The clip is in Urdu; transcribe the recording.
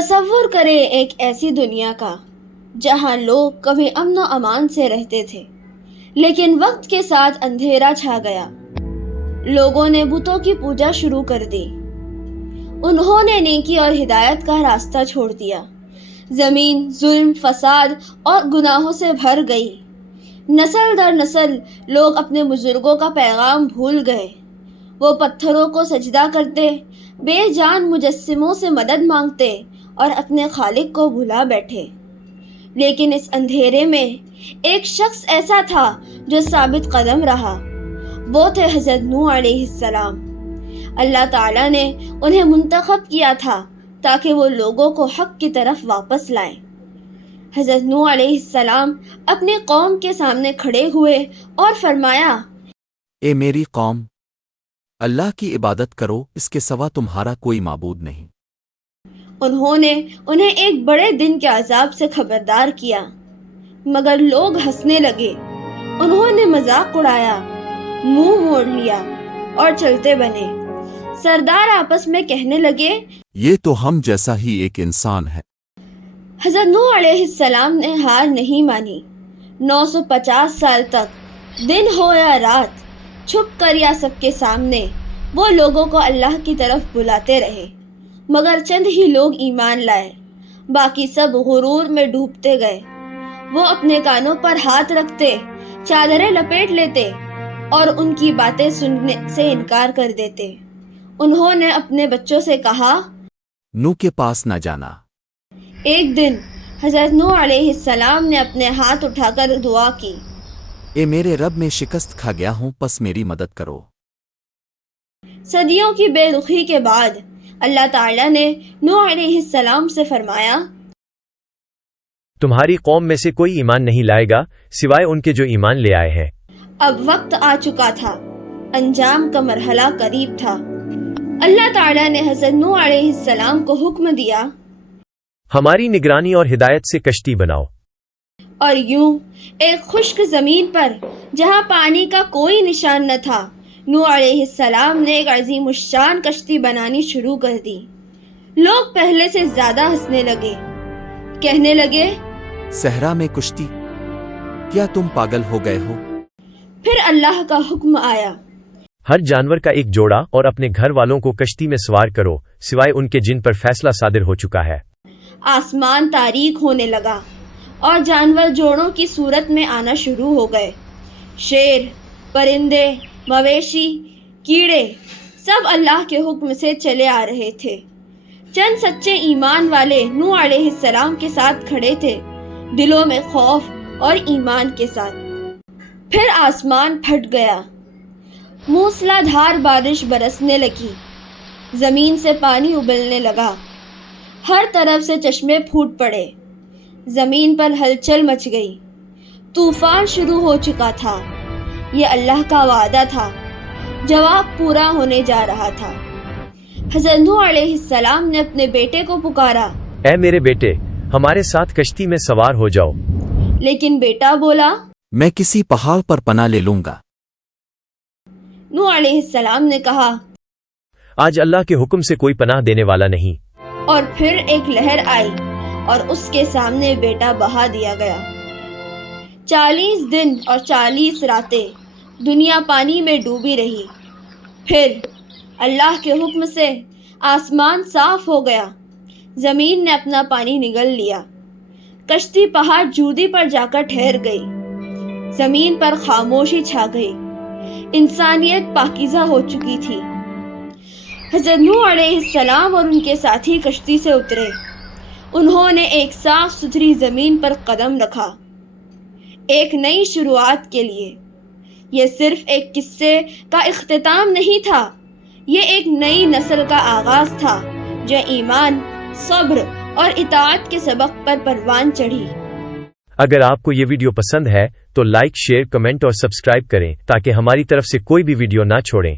تصور کریں ایک ایسی دنیا کا جہاں لوگ کبھی امن و امان سے رہتے تھے، لیکن وقت کے ساتھ اندھیرا چھا گیا۔ لوگوں نے بتوں کی پوجا شروع کر دی، انہوں نے نیکی اور ہدایت کا راستہ چھوڑ دیا۔ زمین ظلم، فساد اور گناہوں سے بھر گئی۔ نسل در نسل لوگ اپنے بزرگوں کا پیغام بھول گئے۔ وہ پتھروں کو سجدہ کرتے، بے جان مجسموں سے مدد مانگتے اور اپنے خالق کو بھلا بیٹھے۔ لیکن اس اندھیرے میں ایک شخص ایسا تھا جو ثابت قدم رہا۔ وہ تھے حضرت نوح علیہ السلام۔ اللہ تعالیٰ نے انہیں منتخب کیا تھا تاکہ وہ لوگوں کو حق کی طرف واپس لائیں۔ حضرت نوح علیہ السلام اپنی قوم کے سامنے کھڑے ہوئے اور فرمایا، اے میری قوم، اللہ کی عبادت کرو، اس کے سوا تمہارا کوئی معبود نہیں۔ انہوں نے انہیں ایک بڑے دن کے عذاب سے خبردار کیا، مگر لوگ ہنسنے لگے۔ انہوں نے مذاق اڑایا، منہ موڑ لیا اور چلتے بنے۔ سردار آپس میں کہنے لگے، یہ تو ہم جیسا ہی ایک انسان ہے۔ حضرت نوح علیہ السلام نے ہار نہیں مانی۔ 950 سال تک دن ہو یا رات، چھپ کر یا سب کے سامنے، وہ لوگوں کو اللہ کی طرف بلاتے رہے، مگر چند ہی لوگ ایمان لائے، باقی سب غرور میں ڈوبتے گئے۔ وہ اپنے کانوں پر ہاتھ رکھتے، چادریں لپیٹ لیتے اور ان کی باتیں سننے سے انکار کر دیتے۔ انہوں نے اپنے بچوں سے کہا، نوح کے پاس نہ جانا۔ ایک دن حضرت نوح علیہ السلام نے اپنے ہاتھ اٹھا کر دعا کی، اے میرے رب، میں شکست کھا گیا ہوں، پس میری مدد کرو۔ صدیوں کی بے رخی کے بعد اللہ تعالیٰ نے نوح علیہ السلام سے فرمایا، تمہاری قوم میں سے کوئی ایمان نہیں لائے گا سوائے ان کے جو ایمان لے آئے ہیں۔ اب وقت آ چکا تھا، انجام کا مرحلہ قریب تھا۔ اللہ تعالیٰ نے حضرت نوح علیہ السلام کو حکم دیا، ہماری نگرانی اور ہدایت سے کشتی بناؤ۔ اور یوں ایک خشک زمین پر جہاں پانی کا کوئی نشان نہ تھا، نوح علیہ السلام نے ایک عظیم الشان کشتی بنانی شروع کر دی۔ لوگ پہلے سے زیادہ ہنسنے لگے، کہنے لگے، صحرا میں کشتی؟ کیا تم پاگل ہو گئے ہو؟ پھر اللہ کا حکم آیا، ہر جانور کا ایک جوڑا اور اپنے گھر والوں کو کشتی میں سوار کرو سوائے ان کے جن پر فیصلہ صادر ہو چکا ہے۔ آسمان تاریک ہونے لگا اور جانور جوڑوں کی صورت میں آنا شروع ہو گئے۔ شیر، پرندے، مویشی، کیڑے سب اللہ کے حکم سے چلے آ رہے تھے۔ چند سچے ایمان والے نوح علیہ السلام کے ساتھ کھڑے تھے، دلوں میں خوف اور ایمان کے ساتھ۔ پھر آسمان پھٹ گیا، موسلا دھار بارش برسنے لگی، زمین سے پانی ابلنے لگا، ہر طرف سے چشمے پھوٹ پڑے، زمین پر ہلچل مچ گئی، طوفان شروع ہو چکا تھا۔ یہ اللہ کا وعدہ تھا، جواب پورا ہونے جا رہا تھا۔ حضرت نوح علیہ السلام نے اپنے بیٹے کو پکارا، اے میرے بیٹے، ہمارے ساتھ کشتی میں سوار ہو جاؤ۔ لیکن بیٹا بولا، میں کسی پہاڑ پر پناہ لے لوں گا۔ نوح علیہ السلام نے کہا، آج اللہ کے حکم سے کوئی پناہ دینے والا نہیں۔ اور پھر ایک لہر آئی اور اس کے سامنے بیٹا بہا دیا گیا۔ 40 دن اور 40 راتیں دنیا پانی میں ڈوبی رہی۔ پھر اللہ کے حکم سے آسمان صاف ہو گیا، زمین نے اپنا پانی نگل لیا، کشتی پہاڑ جودی پر جا کر ٹھہر گئی، زمین پر خاموشی چھا گئی، انسانیت پاکیزہ ہو چکی تھی۔ حضرت نوح علیہ السلام اور ان کے ساتھی کشتی سے اترے۔ انہوں نے ایک صاف ستھری زمین پر قدم رکھا، ایک نئی شروعات کے لیے۔ یہ صرف ایک قصے کا اختتام نہیں تھا، یہ ایک نئی نسل کا آغاز تھا جو ایمان، صبر اور اطاعت کے سبق پر پروان چڑھی۔ اگر آپ کو یہ ویڈیو پسند ہے تو لائک، شیئر، کمنٹ اور سبسکرائب کریں تاکہ ہماری طرف سے کوئی بھی ویڈیو نہ چھوڑیں۔